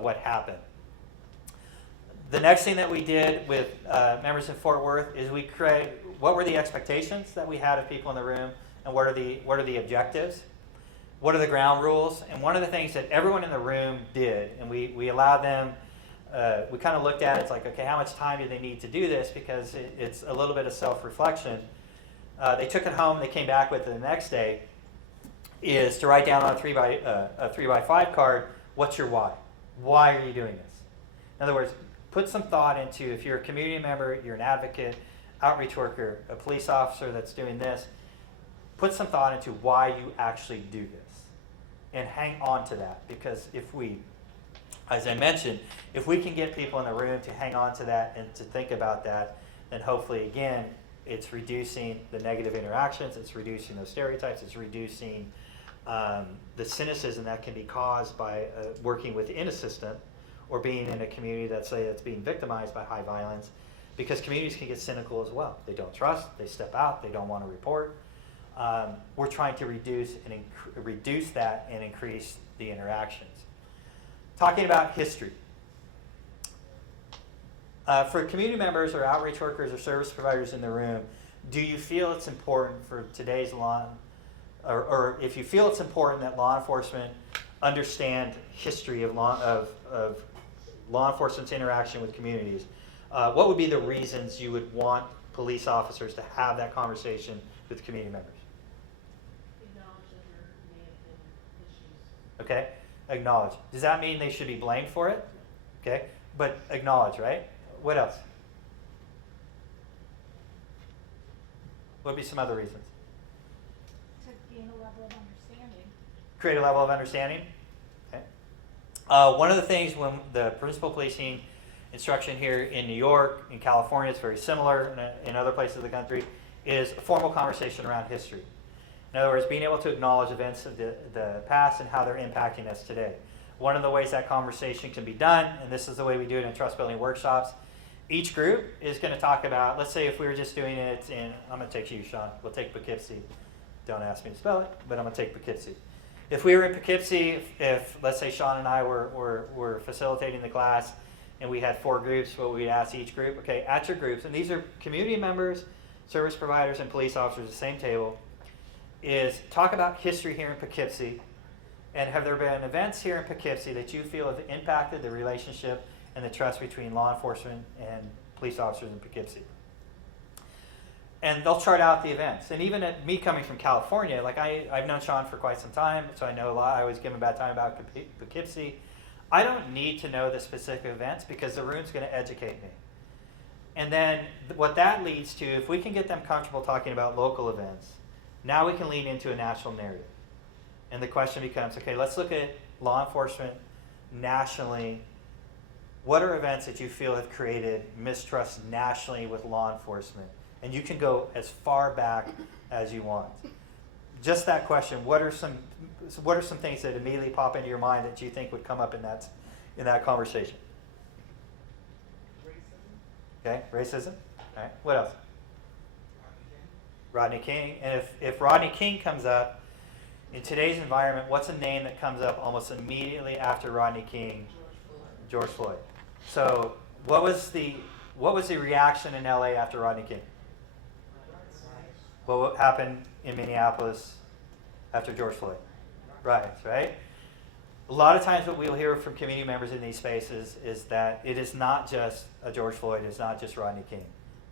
what happened. The next thing that we did with members in Fort Worth is we create what were the expectations that we had of people in the room, and what are the objectives, what are the ground rules, and one of the things that everyone in the room did, and we allowed them. We kind of looked at it, it's like, okay, how much time do they need to do this, because it's a little bit of self-reflection. They took it home. They came back with it the next day. Is to write down on a 3x5 card, what's your why? Why are you doing this? In other words, put some thought into, if you're a community member, you're an advocate, outreach worker, a police officer that's doing this, put some thought into why you actually do this. And hang on to that, because if we, as I mentioned, if we can get people in the room to hang on to that and to think about that, then hopefully, again, it's reducing the negative interactions, it's reducing those stereotypes, it's reducing the cynicism that can be caused by working within a system or being in a community that's being victimized by high violence, because communities can get cynical as well. They don't trust, they step out, they don't want to report. We're trying to reduce that and increase the interactions. Talking about history. For community members or outreach workers or service providers in the room, do you feel it's important for today's or if you feel it's important that law enforcement understand history of law enforcement's interaction with communities, what would be the reasons you would want police officers to have that conversation with community members? Acknowledge that there may have been issues. Okay, acknowledge. Does that mean they should be blamed for it? Okay, but acknowledge, right? What else? What would be some other reasons? To gain a level of understanding. Create a level of understanding. Okay. One of the things when the principal policing instruction here in New York, in California, it's very similar in other places of the country, is a formal conversation around history. In other words, being able to acknowledge events of the past and how they're impacting us today. One of the ways that conversation can be done, and this is the way we do it in trust building workshops, each group is going to talk about, let's say if we were just doing it in, I'm going to take you, Sean, we'll take Poughkeepsie. Don't ask me to spell it, but I'm going to take Poughkeepsie. If we were in Poughkeepsie, if let's say Sean and I were facilitating the class and we had 4 groups, what we'd ask each group, okay, at your groups, and these are community members, service providers, and police officers at the same table, is talk about history here in Poughkeepsie, and have there been events here in Poughkeepsie that you feel have impacted the relationship and the trust between law enforcement and police officers in Poughkeepsie? And they'll chart out the events. And even at me coming from California, like I've known Sean for quite some time, so I know a lot. I always give him a bad time about Poughkeepsie. I don't need to know the specific events because the room's going to educate me. And then what that leads to, if we can get them comfortable talking about local events, now we can lean into a national narrative. And the question becomes, okay, let's look at law enforcement nationally. What are events that you feel have created mistrust nationally with law enforcement? And you can go as far back as you want. Just that question, what are some things that immediately pop into your mind that you think would come up in that conversation? Racism. Okay, racism. All right, what else? Rodney King. And if Rodney King comes up, in today's environment, what's a name that comes up almost immediately after Rodney King? George Floyd. So what was the reaction in LA after Rodney King? What happened in Minneapolis after George Floyd? Riots, right? A lot of times what we'll hear from community members in these spaces is that it is not just a George Floyd, it's not just Rodney King.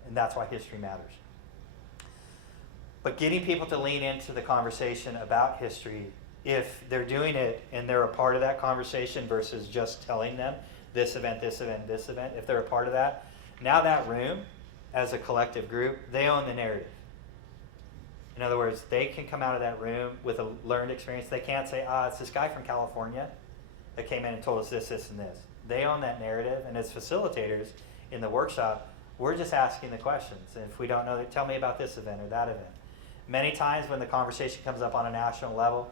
And that's why history matters. But getting people to lean into the conversation about history, if they're doing it and they're a part of that conversation versus just telling them this event, this event, this event, if they're a part of that, now that room, as a collective group, they own the narrative. In other words, they can come out of that room with a learned experience. They can't say, it's this guy from California that came in and told us this, this, and this. They own that narrative, and as facilitators in the workshop, we're just asking the questions. And if we don't know, tell me about this event or that event. Many times when the conversation comes up on a national level,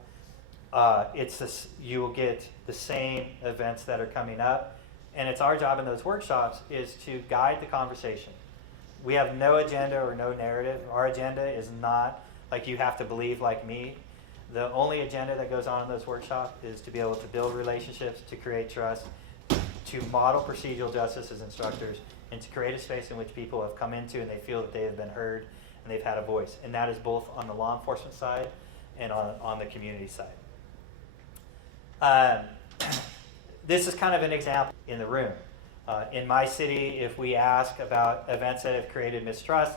you will get the same events that are coming up. And it's our job in those workshops is to guide the conversation. We have no agenda or no narrative. Our agenda is not like you have to believe like me. The only agenda that goes on in those workshops is to be able to build relationships, to create trust, to model procedural justice as instructors, and to create a space in which people have come into and they feel that they have been heard and they've had a voice. And that is both on the law enforcement side and on the community side. This is kind of an example in the room. In my city, if we ask about events that have created mistrust,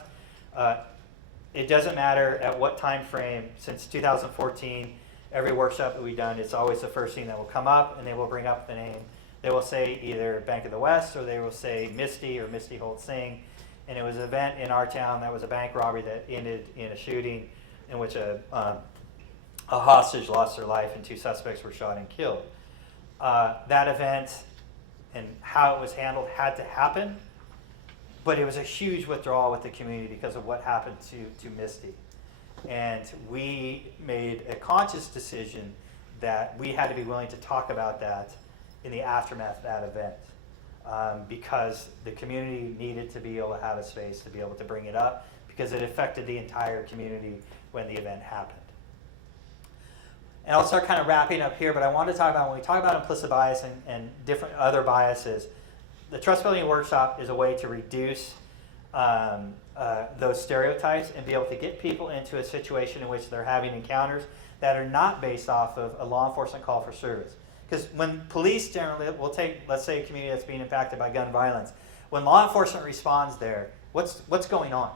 it doesn't matter at what time frame. Since 2014, every workshop that we've done, it's always the first thing that will come up, and they will bring up the name. They will say either Bank of the West, or they will say Misty or Misty Holt Singh. And it was an event in our town that was a bank robbery that ended in a shooting in which a hostage lost their life and 2 suspects were shot and killed. That event and how it was handled had to happen, but it was a huge withdrawal with the community because of what happened to Misty. And we made a conscious decision that we had to be willing to talk about that in the aftermath of that event. Because the community needed to be able to have a space to be able to bring it up because it affected the entire community when the event happened. And I'll start kind of wrapping up here, but I want to talk about when we talk about implicit bias and different other biases, the trust building workshop is a way to reduce those stereotypes and be able to get people into a situation in which they're having encounters that are not based off of a law enforcement call for service. Because when police generally, we'll take, let's say, a community that's being impacted by gun violence. When law enforcement responds there, what's going on?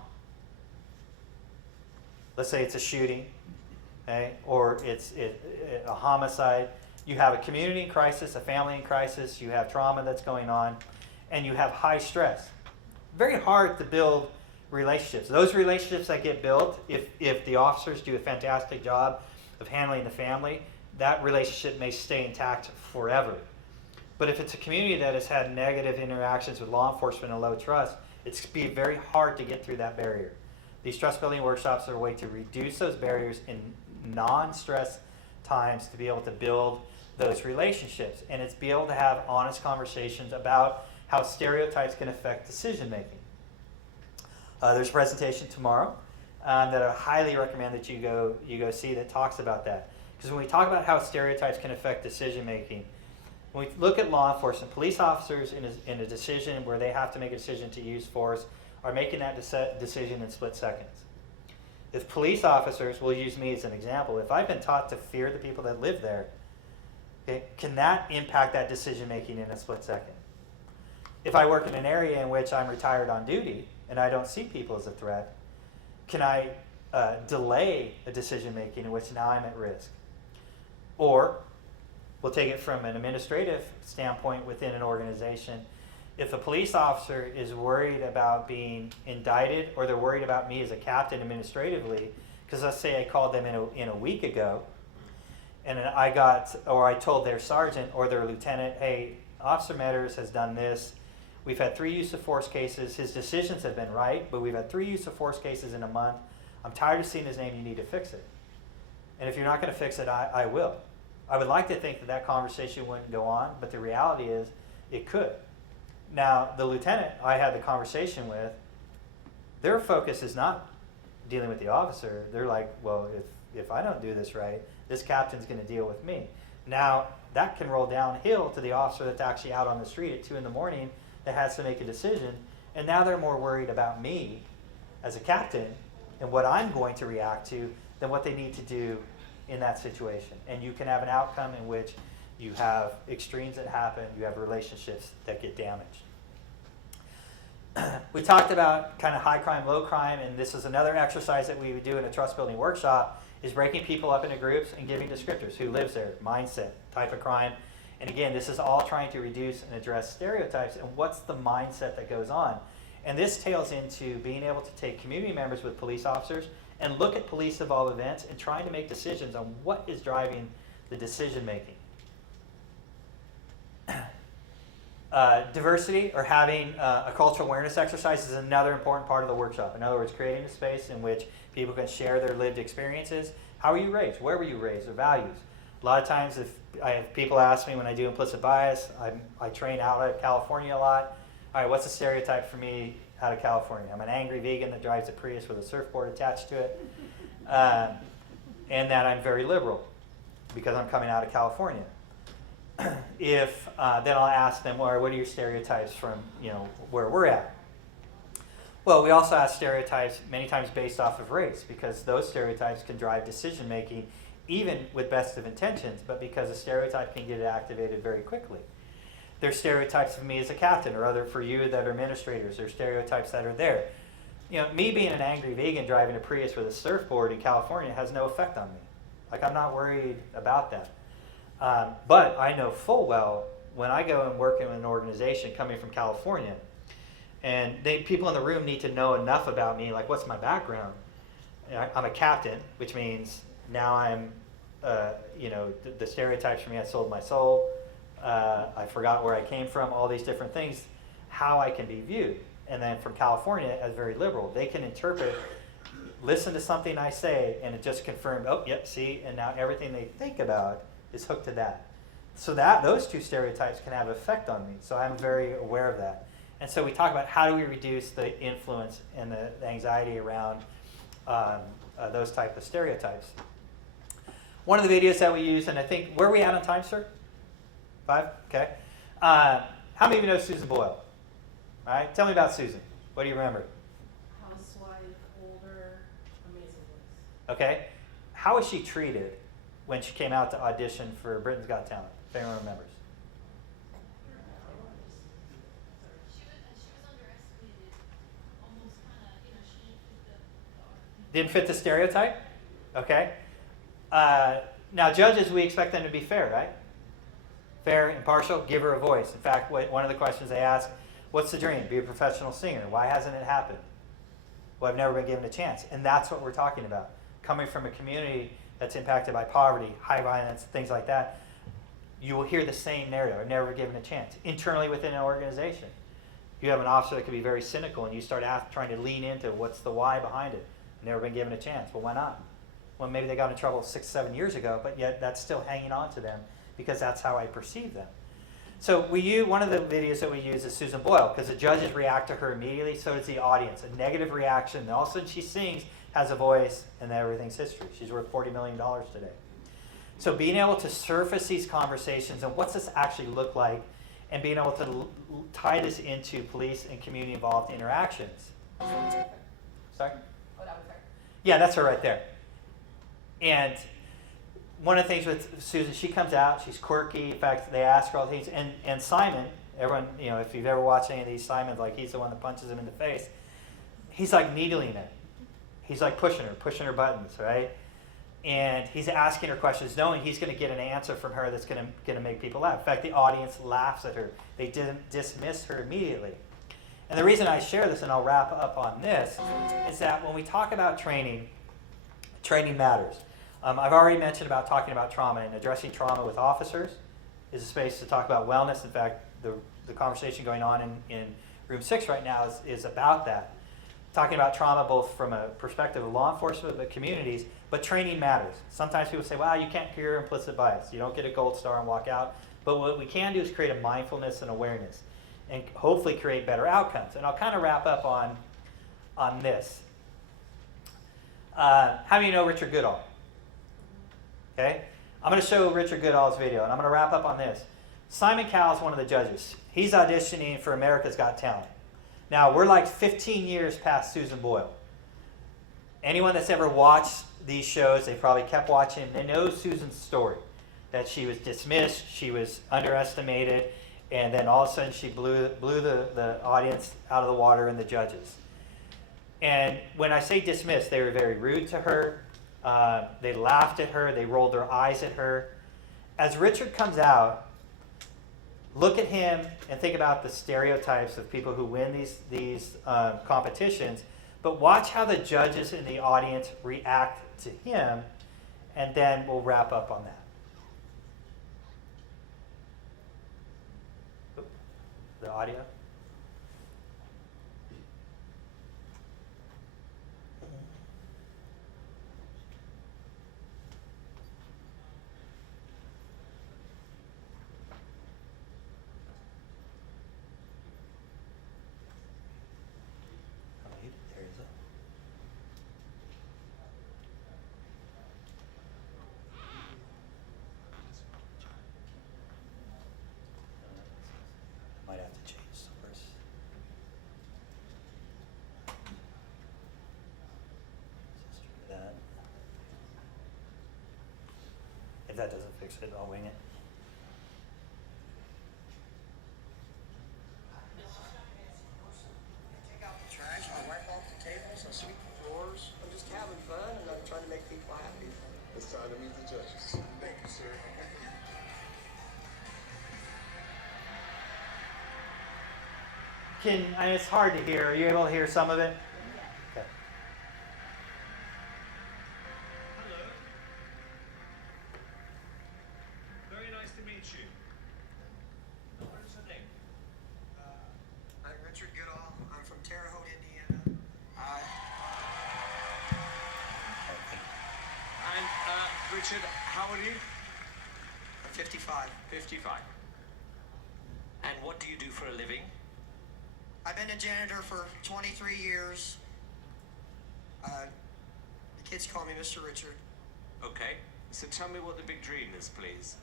Let's say it's a shooting, okay, or it's a homicide. You have a community in crisis, a family in crisis. You have trauma that's going on, and you have high stress. Very hard to build relationships. Those relationships that get built, if the officers do a fantastic job of handling the family, that relationship may stay intact forever. But if it's a community that has had negative interactions with law enforcement and low trust, it's going to be very hard to get through that barrier. These trust building workshops are a way to reduce those barriers in non-stress times to be able to build those relationships. And it's be able to have honest conversations about how stereotypes can affect decision making. There's a presentation tomorrow that I highly recommend that you go see that talks about that. Because when we talk about how stereotypes can affect decision making, when we look at law enforcement, police officers in a decision where they have to make a decision to use force are making that decision in split seconds. If police officers, we'll use me as an example, if I've been taught to fear the people that live there, okay, can that impact that decision making in a split second? If I work in an area in which I'm retired on duty and I don't see people as a threat, can I delay a decision making in which now I'm at risk? Or, we'll take it from an administrative standpoint within an organization. If a police officer is worried about being indicted, or they're worried about me as a captain administratively, because let's say I called them in a week ago, and I told their sergeant or their lieutenant, hey, Officer Meadors has done this. We've had 3 use of force cases. His decisions have been right, but we've had 3 use of force cases in a month. I'm tired of seeing his name. You need to fix it. And if you're not going to fix it, I will. I would like to think that conversation wouldn't go on, but the reality is it could. Now, the lieutenant I had the conversation with, their focus is not dealing with the officer. They're like, well, if I don't do this right, this captain's going to deal with me. Now, that can roll downhill to the officer that's actually out on the street at 2 in the morning that has to make a decision. And now they're more worried about me as a captain and what I'm going to react to than what they need to do in that situation. And you can have an outcome in which you have extremes that happen, you have relationships that get damaged. We talked about kind of high crime, low crime, and this is another exercise that we would do in a trust building workshop, is breaking people up into groups and giving descriptors. Who lives there, mindset, type of crime. And again, this is all trying to reduce and address stereotypes and what's the mindset that goes on. And this tails into being able to take community members with police officers and look at police evolved events and trying to make decisions on what is driving the decision making. Diversity or having a cultural awareness exercise is another important part of the workshop. In other words, creating a space in which people can share their lived experiences. How were you raised? Where were you raised? Their values. A lot of times if I have people ask me when I do implicit bias, I train out of California a lot. All right, what's a stereotype for me out of California? I'm an angry vegan that drives a Prius with a surfboard attached to it. And that I'm very liberal because I'm coming out of California. Then I'll ask them, well, what are your stereotypes from where we're at? Well, we also ask stereotypes many times based off of race because those stereotypes can drive decision making even with best of intentions, but because a stereotype can get activated very quickly. There's stereotypes of me as a captain or other for you that are administrators. There's stereotypes that are there. Me being an angry vegan driving a Prius with a surfboard in California has no effect on me. Like, I'm not worried about that. But I know full well when I go and work in an organization coming from California, and people in the room need to know enough about me, like what's my background. I'm a captain, which means now I'm, the stereotypes for me, I sold my soul, I forgot where I came from, all these different things, how I can be viewed. And then from California as very liberal, they can interpret, listen to something I say, and it just confirmed, oh, yep, see, and now everything they think about is hooked to that. So those two stereotypes can have effect on me. So I'm very aware of that. And so we talk about how do we reduce the influence and the anxiety around those type of stereotypes. One of the videos that we use, and I think, where are we at on time, sir? 5? Okay. How many of you know Susan Boyle? All right. Tell me about Susan. What do you remember? Housewife, older, amazing voice. Okay. How was she treated when she came out to audition for Britain's Got Talent? If anyone remembers. She was underestimated, almost kind of, she didn't fit the art. Didn't fit the stereotype? Okay. Now, judges, we expect them to be fair, right? Fair, impartial, give her a voice. In fact, one of the questions they ask, what's the dream? Be a professional singer. Why hasn't it happened? Well, I've never been given a chance. And that's what we're talking about. Coming from a community that's impacted by poverty, high violence, things like that, you will hear the same narrative. I've never been given a chance. Internally within an organization. You have an officer that could be very cynical, and you start trying to lean into what's the why behind it. Never been given a chance. Well, why not? Well, maybe they got in trouble 6, 7 years ago, but yet that's still hanging on to them because that's how I perceive them. So one of the videos that we use is Susan Boyle, because the judges react to her immediately, so does the audience. A negative reaction, and all of a sudden she sings, has a voice, and then everything's history. She's worth $40 million today. So being able to surface these conversations and what's this actually look like, and being able to tie this into police and community involved interactions. Sorry? Oh, that was her. Yeah, that's her right there. And one of the things with Susan, she comes out, she's quirky. In fact, they ask her all the things. And Simon, everyone, if you've ever watched any of these, Simon's like, he's the one that punches him in the face. He's like needling her. He's like pushing her buttons, right? And he's asking her questions, knowing he's going to get an answer from her that's going to make people laugh. In fact, the audience laughs at her. They didn't dismiss her immediately. And the reason I share this, and I'll wrap up on this, is that when we talk about training matters. I've already mentioned about talking about trauma, and addressing trauma with officers is a space to talk about wellness. In fact, the conversation going on in room 6 right now is about that. Talking about trauma both from a perspective of law enforcement, but communities, but training matters. Sometimes people say, wow, you can't cure implicit bias. You don't get a gold star and walk out. But what we can do is create a mindfulness and awareness and hopefully create better outcomes. And I'll kind of wrap up on this. How many of you know Richard Goodall? Okay? I'm going to show Richard Goodall's video, and I'm going to wrap up on this. Simon Cowell is one of the judges. He's auditioning for America's Got Talent. Now, we're like 15 years past Susan Boyle. Anyone that's ever watched these shows, they probably kept watching. They know Susan's story, that she was dismissed, she was underestimated, and then all of a sudden she blew the audience out of the water and the judges. And when I say dismissed, they were very rude to her. They laughed at her. They rolled their eyes at her. As Richard comes out, look at him and think about the stereotypes of people who win these competitions, but watch how the judges in the audience react to him, and then we'll wrap up on that. Oop, the audio. There is a might have to change some first. Just do that. If that doesn't fix it, I'll wing it. Take out the trash, I wipe off the tables, I sweep the floors. I'm just having fun and I'm trying to make people happy. It's time to meet the judges. Thank you, sir. It's hard to hear. Are you able to hear some of it? Okay. Hello. Very nice to meet you. What is your name? I'm Richard Goodall. I'm from Terre Haute, Indiana. And Richard, how old are you? I'm 55. 55. And what do you do for a living? I've been a janitor for 23 years. The kids call me Mr. Richard. Okay. So tell me what the big dream is, please.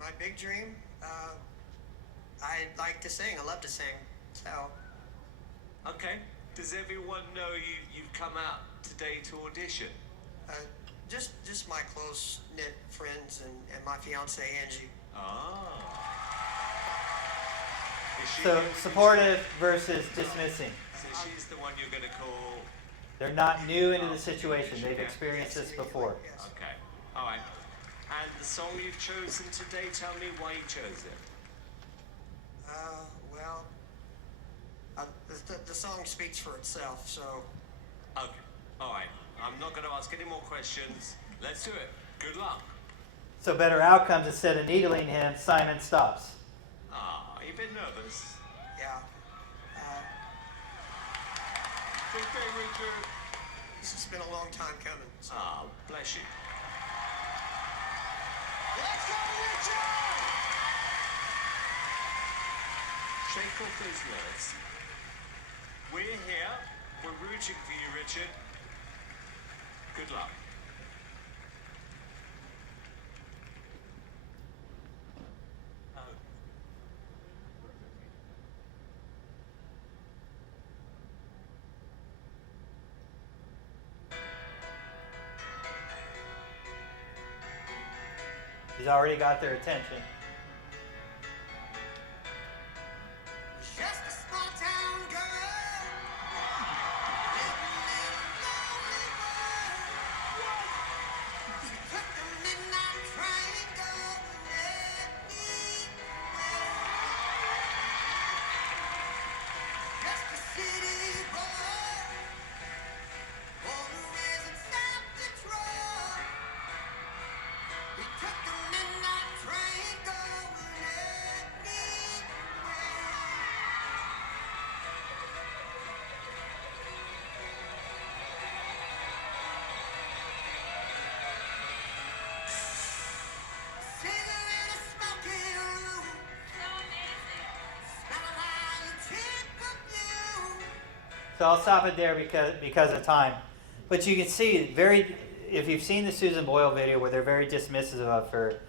My big dream? I like to sing. I love to sing. So, Okay. Does everyone know you've come out today to audition? just my close-knit friends and my fiance Angie. Ah. Is she So here with supportive versus dismissing. you? So she's the one you're going to call. They're not new into the situation. They've experienced this before. Yes. Okay. All right. And the song you've chosen today, tell me why you chose it. Well, the song speaks for itself, so. Okay. All right. I'm not going to ask any more questions. Let's do it. Good luck. So better outcomes, instead of needling him, Simon stops. Ah, you a bit nervous? Yeah. Think they would do? This has been a long time coming. So. Ah, bless you. Let's go, Richard! Shake off those nerves. We're here. We're rooting for you, Richard. Good luck. Oh. He's already got their attention. Just a small town girl. Living in a lonely world. She took the midnight train going anywhere. Just a city boy. Born and raised in South Detroit. He took the midnight train going anywhere. Sitting in a smoking room, smelling like cheap perfume. So I'll stop it there because of time. But you can see if you've seen the Susan Boyle video where they're very dismissive of her,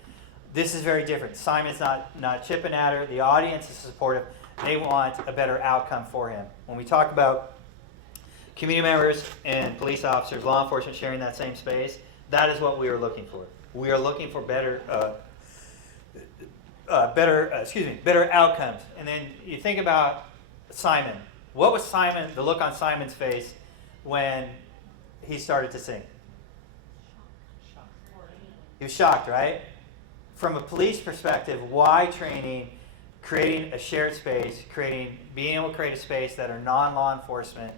this is very different. Simon's not chipping at her. The audience is supportive. They want a better outcome for him. When we talk about community members and police officers, law enforcement sharing that same space, that is what we are looking for. We are looking for better outcomes. And then you think about Simon. What was the look on Simon's face when he started to sing? He was shocked, right? From a police perspective, why training, creating a shared space, being able to create a space that are non-law enforcement,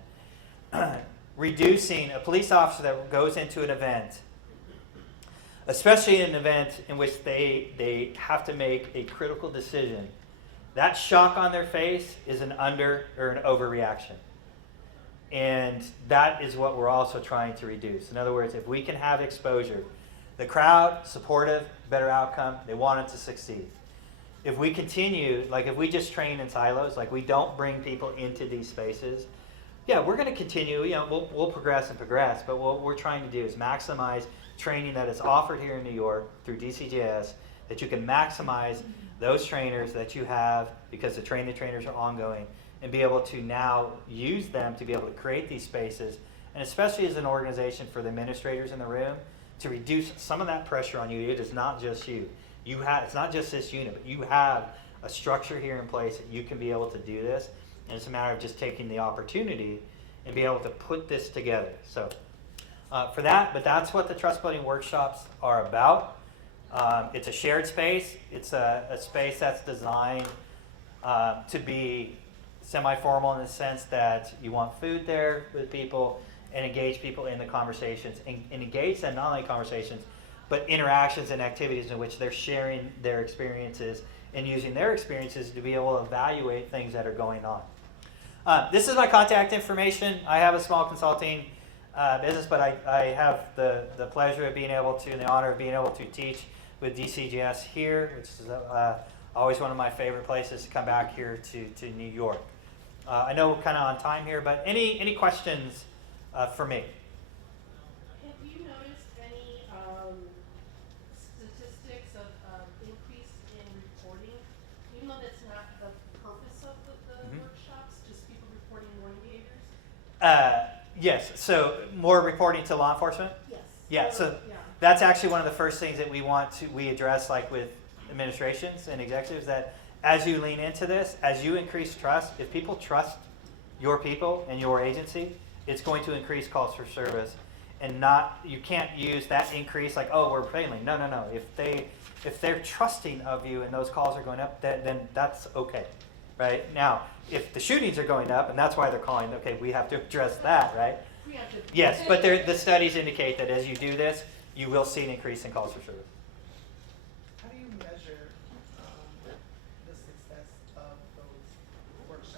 reducing a police officer that goes into an event, especially an event in which they have to make a critical decision. That shock on their face is an under or an overreaction. And that is what we're also trying to reduce. In other words, if we can have exposure, the crowd, supportive, better outcome, they want it to succeed. If we continue, like if we just train in silos, like we don't bring people into these spaces, yeah, we're going to continue, we'll progress, but what we're trying to do is maximize training that is offered here in New York through DCJS, that you can maximize those trainers that you have because the trainers are ongoing, and be able to now use them to be able to create these spaces, and especially as an organization for the administrators in the room, to reduce some of that pressure on you. It is not just you. It's not just this unit, but you have a structure here in place that you can be able to do this, and it's a matter of just taking the opportunity and be able to put this together. So for that, but that's what the trust building workshops are about. It's a shared space. It's a space that's designed to be semi-formal in the sense that you want food there with people and engage people in the conversations. And engage them not only conversations, but interactions and activities in which they're sharing their experiences and using their experiences to be able to evaluate things that are going on. This is my contact information. I have a small consulting business, but I have the pleasure of being able to, and the honor of being able to teach with DCGS here, which is always one of my favorite places to come back here to New York. I know we're kind of on time here, but any questions for me? Have you noticed any statistics of increase in reporting, even though that's not the purpose of the workshops, just people reporting warning behaviors? Yes, so more reporting to law enforcement? Yes. Yeah, so that's actually one of the first things that we address, like with administrations and executives, that as you lean into this, as you increase trust, if people trust your people and your agency, it's going to increase calls for service, and you can't use that increase like, oh, we're failing. No. If they're trusting of you and those calls are going up, then that's okay, right? Now, if the shootings are going up and that's why they're calling, okay, we have to address that, right? Yes, but the studies indicate that as you do this, you will see an increase in calls for service. How do you measure the success of those workshops?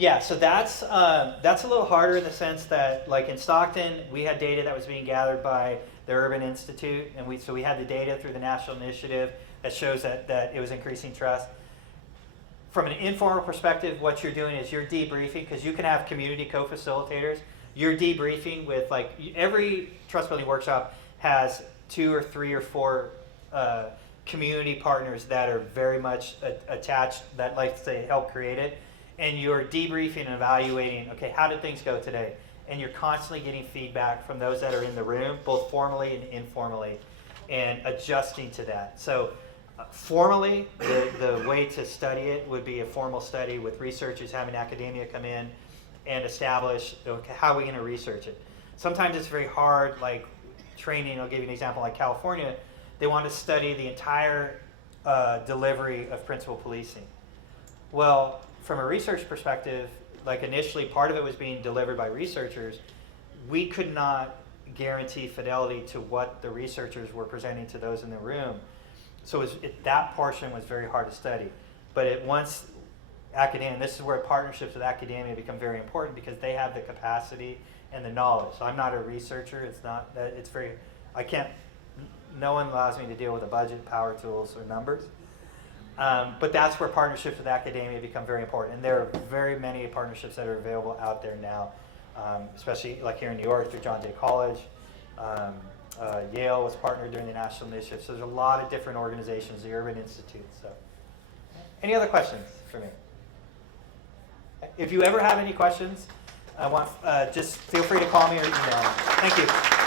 Yeah, so that's a little harder in the sense that, like in Stockton, we had data that was being gathered by the Urban Institute, and we had the data through the national initiative that shows that it was increasing trust. From an informal perspective, what you're doing is you're debriefing, because you can have community co-facilitators. You're debriefing with, like, every trust building workshop has 2 or 3 or 4 community partners that are very much attached, that like to help create it. And you're debriefing and evaluating, okay, how did things go today? And you're constantly getting feedback from those that are in the room, both formally and informally, and adjusting to that. So formally, the way to study it would be a formal study with researchers having academia come in and establish, okay, how are we going to research it? Sometimes it's very hard, like training. I'll give you an example, like California, they want to study the entire delivery of principal policing. Well, from a research perspective, like initially part of it was being delivered by researchers. We could not guarantee fidelity to what the researchers were presenting to those in the room. So that portion was very hard to study. But once academia, and this is where partnerships with academia become very important, because they have the capacity and the knowledge. So I'm not a researcher. It's not that it's very, I can't, no one allows me to deal with a budget, power tools, or numbers. But that's where partnerships with academia become very important. And there are very many partnerships that are available out there now, especially like here in New York through John Jay College. Yale was partnered during the national initiative. So there's a lot of different organizations, the Urban Institute. So, any other questions for me? If you ever have any questions, just feel free to call me or email me. Thank you.